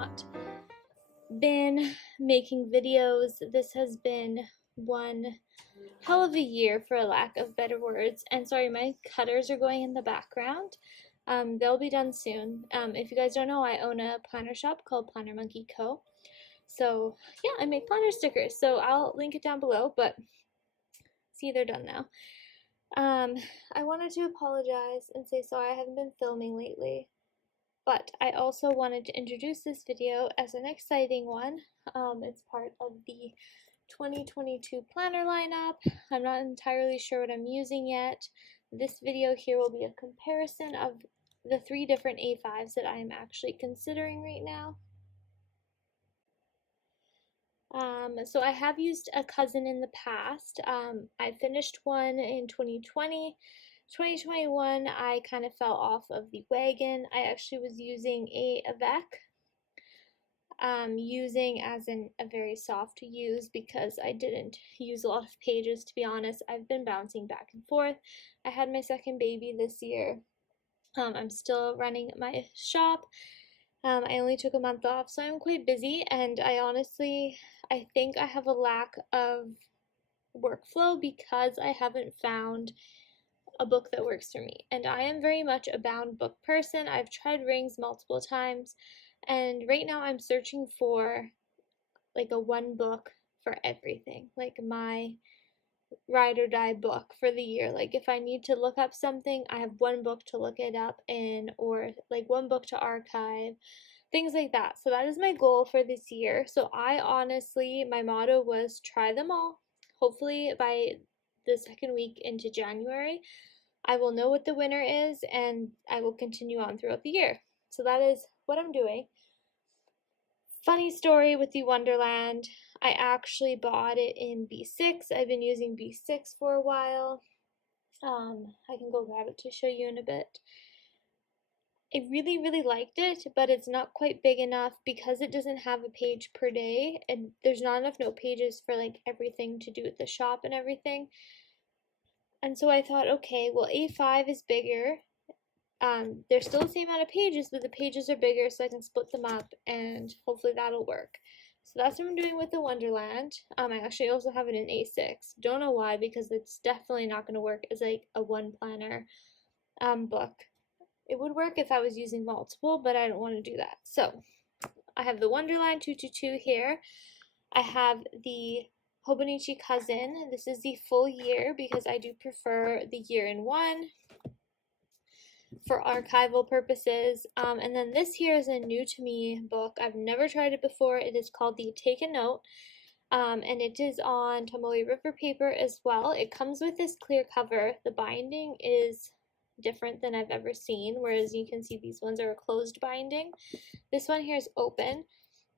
not been making videos. This has been one hell of a year, for a lack of better words. And sorry, my cutters are going in the background. They'll be done soon. If you guys don't know, I own a planner shop called Plannermonkeyco. So yeah, I make planner stickers. So I'll link it down below, but see, they're done now. I wanted to apologize and say sorry I haven't been filming lately. But I also wanted to introduce this video as an exciting one. It's part of the 2022 planner lineup. I'm not entirely sure what I'm using yet. This video here will be a comparison of the 3 different A5s that I am actually considering right now. So I have used a Cousin in the past. I finished one in 2020. 2021, I kind of fell off of the wagon. I actually was using a Avec, using as in a very soft use because I didn't use a lot of pages, to be honest. I've been bouncing back and forth. I had my second baby this year. I'm still running my shop. I only took a month off, so I'm quite busy, and I think I have a lack of workflow because I haven't found a book that works for me. And I am very much a bound book person. I've tried rings multiple times, and right now I'm searching for like a one book for everything, like my ride or die book for the year. Like if I need to look up something, I have one book to look it up in, or like one book to archive, things like that. So that is my goal for this year. So my motto was try them all. Hopefully by the second week into January, I will know what the winner is, and I will continue on throughout the year. So that is what I'm doing. Funny story with the Wonderland. I actually bought it in B6. I've been using B6 for a while. I can go grab it to show you in a bit. I really, really liked it, but it's not quite big enough because it doesn't have a page per day, and there's not enough note pages for like everything to do with the shop and everything. And so I thought, okay, well, A5 is bigger. They're still the same amount of pages, but the pages are bigger, so I can split them up, and hopefully that'll work. So that's what I'm doing with the Wonderland. I actually also have it in A6. Don't know why, because it's definitely not going to work as like a one planner book. It would work if I was using multiple, but I don't want to do that. So I have the Wonderland 222 here. I have the Hobonichi Cousin. This is the full year because I do prefer the year in one for archival purposes. And then this here is a new to me book. I've never tried it before. It is called the Take a Note, and it is on Tomoe River paper as well. It comes with this clear cover. The binding is different than I've ever seen, whereas you can see these ones are a closed binding. This one here is open.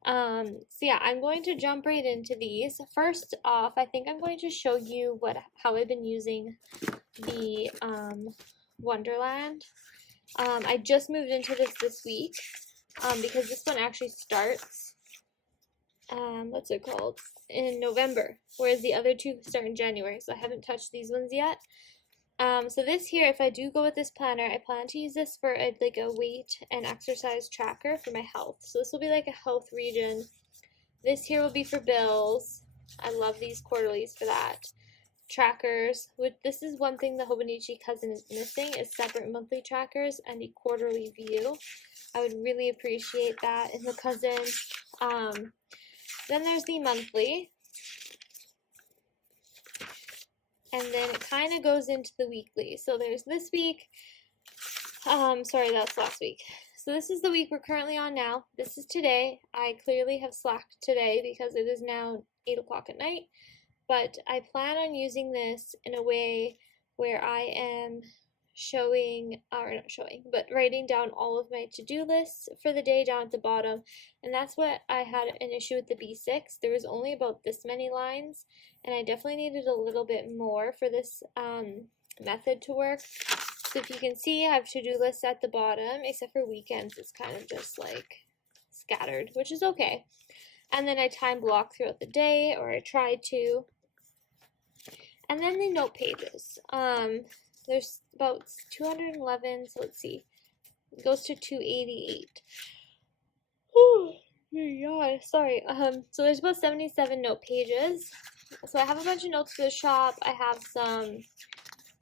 So yeah, I'm going to jump right into these. First off, I think I'm going to show you how I've been using the Wonderland. I just moved into this week because this one actually starts what's it called, in November, whereas the other two start in January, so I haven't touched these ones yet. So this here, if I do go with this planner, I plan to use this for a weight and exercise tracker for my health. So this will be like a health region. This here will be for bills. I love these quarterlies for that. Trackers. This is one thing the Hobonichi Cousin is missing, is separate monthly trackers and a quarterly view. I would really appreciate that in the Cousin. Then there's the monthly. And then it kind of goes into the weekly. So there's this week. Sorry, that's last week. So this is the week we're currently on now. This is today. I clearly have slacked today because it is now 8 o'clock at night. But I plan on using this in a way where I am writing down all of my to-do lists for the day down at the bottom. And that's what I had an issue with the B6. There was only about this many lines, and I definitely needed a little bit more for this method to work. So if you can see, I have to-do lists at the bottom, except for weekends. It's kind of just like scattered, which is okay. And then I time block throughout the day, or I try to. And then the note pages. There's about 211, so let's see. It goes to 288. Whew. Yeah, sorry. So there's about 77 note pages. So I have a bunch of notes for the shop. I have some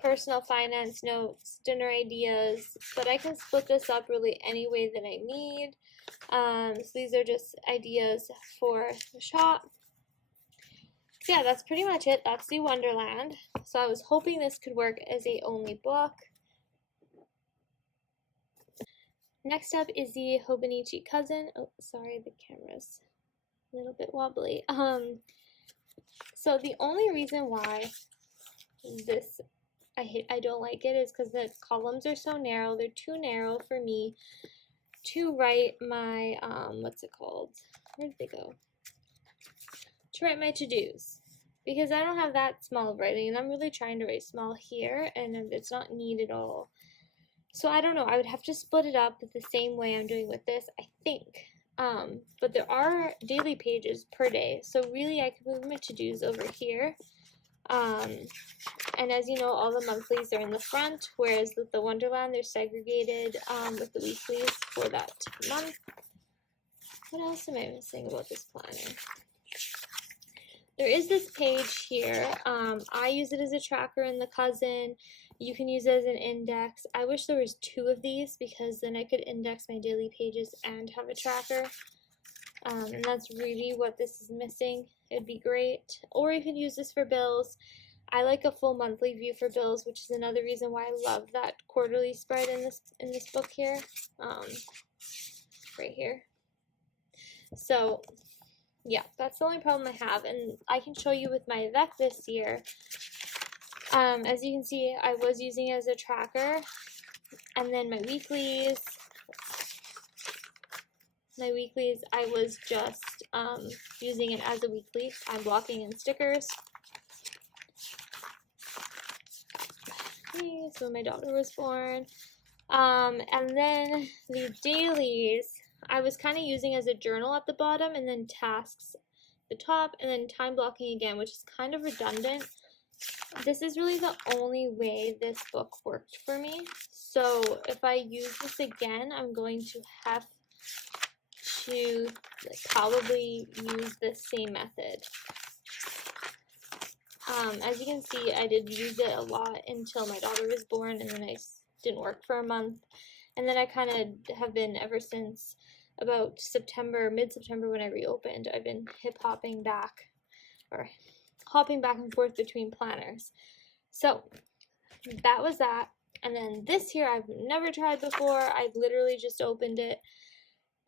personal finance notes, dinner ideas, but I can split this up really any way that I need. So these are just ideas for the shop. So yeah, that's pretty much it. That's the Wonderland. So I was hoping this could work as a only book. Next up is the Hobonichi Cousin. Oh, sorry, the camera's a little bit wobbly. So the only reason why this I don't like it is because the columns are so narrow. They're too narrow for me to write my what's it called? Where did they go? To write my to-dos. Because I don't have that small of writing, and I'm really trying to write small here, and it's not neat at all. So I don't know, I would have to split it up the same way I'm doing with this, I think. But there are daily pages per day, so really I could move my to-dos over here. And as you know, all the monthlies are in the front, whereas with the Wonderland, they're segregated with the weeklies for that month. What else am I missing about this planner? There is this page here. I use it as a tracker in the Cousin. You can use it as an index. I wish there was 2 of these because then I could index my daily pages and have a tracker. And that's really what this is missing. It'd be great. Or you could use this for bills. I like a full monthly view for bills, which is another reason why I love that quarterly spread in this book here. Right here. So yeah, that's the only problem I have, and I can show you with my Avec this year. As you can see, I was using it as a tracker, and then my weeklies, I was just using it as a weekly. I'm blocking in stickers. So when my daughter was born. And then the dailies, I was kind of using as a journal at the bottom, and then tasks at the top, and then time blocking again, which is kind of redundant. This is really the only way this book worked for me. So if I use this again, I'm going to have to probably use the same method. As you can see, I did use it a lot until my daughter was born, and then I didn't work for a month. And then I kind of have been, ever since about September, mid-September when I reopened, I've been hopping back and forth between planners. So that was that. And then this here I've never tried before. I've literally just opened it.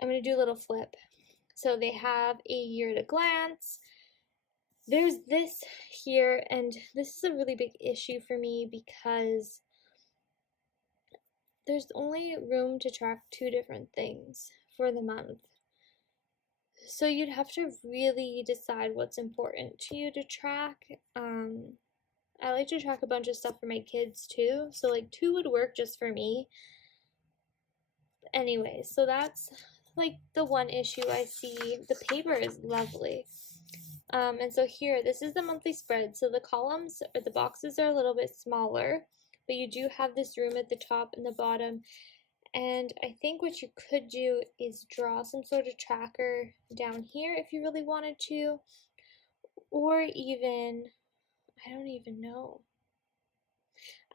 I'm going to do a little flip. So they have a year at a glance. There's this here, and this is a really big issue for me because there's only room to track 2 different things for the month. So you'd have to really decide what's important to you to track. I like to track a bunch of stuff for my kids too, so like 2 would work just for me. Anyway, so that's like the one issue I see. The paper is lovely. And so here, this is the monthly spread. So the columns or the boxes are a little bit smaller, but you do have this room at the top and the bottom. And I think what you could do is draw some sort of tracker down here if you really wanted to, or even, I don't even know.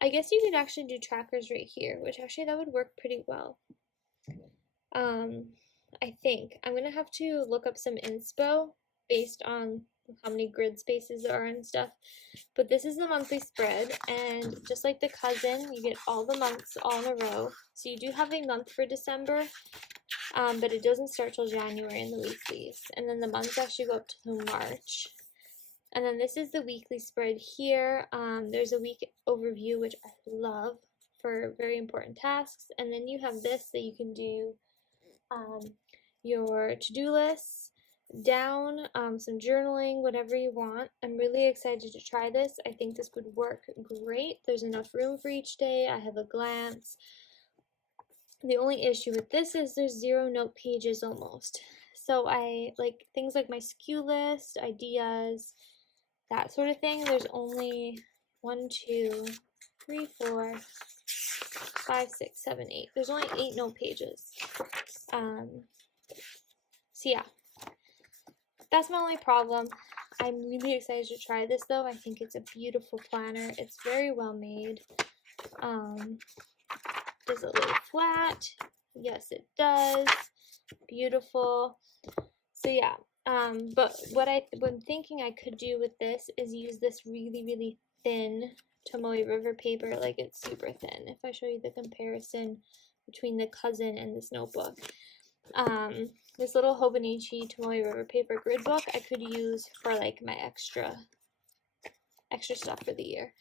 I guess you could actually do trackers right here, which actually that would work pretty well. I think I'm gonna have to look up some inspo based on how many grid spaces there are and stuff. But this is the monthly spread, and just like the Cousin, you get all the months all in a row. So you do have a month for December, but it doesn't start till January in the weeklies. And then the months actually go up to March. And then this is the weekly spread here. There's a week overview, which I love for very important tasks. And then you have this that you can do your to-do lists, down, some journaling, whatever you want. I'm really excited to try this. I think this would work great. There's enough room for each day. I have a glance. The only issue with this is there's 0 note pages almost. So I like things like my SKU list, ideas, that sort of thing. There's only 1, 2, 3, 4, 5, 6, 7, 8. There's only 8 note pages. So yeah, that's my only problem. I'm really excited to try this though. I think it's a beautiful planner. It's very well made. Does it lay flat? Yes, it does. Beautiful. So yeah, but what I'm thinking I could do with this is use this really, really thin Tomoe River paper, like it's super thin. If I show you the comparison between the Cousin and this notebook. This little Hobonichi Tomoe River paper grid book I could use for like my extra stuff for the year,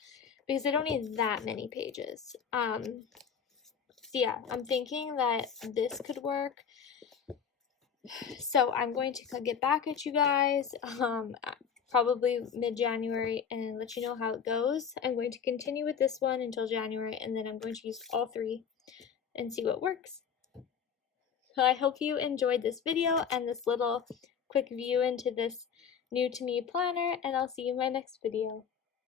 because I don't need that many pages. So yeah, I'm thinking that this could work. So I'm going to get back at you guys probably mid-January and let you know how it goes. I'm going to continue with this one until January, and then I'm going to use all 3 and see what works. So I hope you enjoyed this video and this little quick view into this new to me planner, and I'll see you in my next video.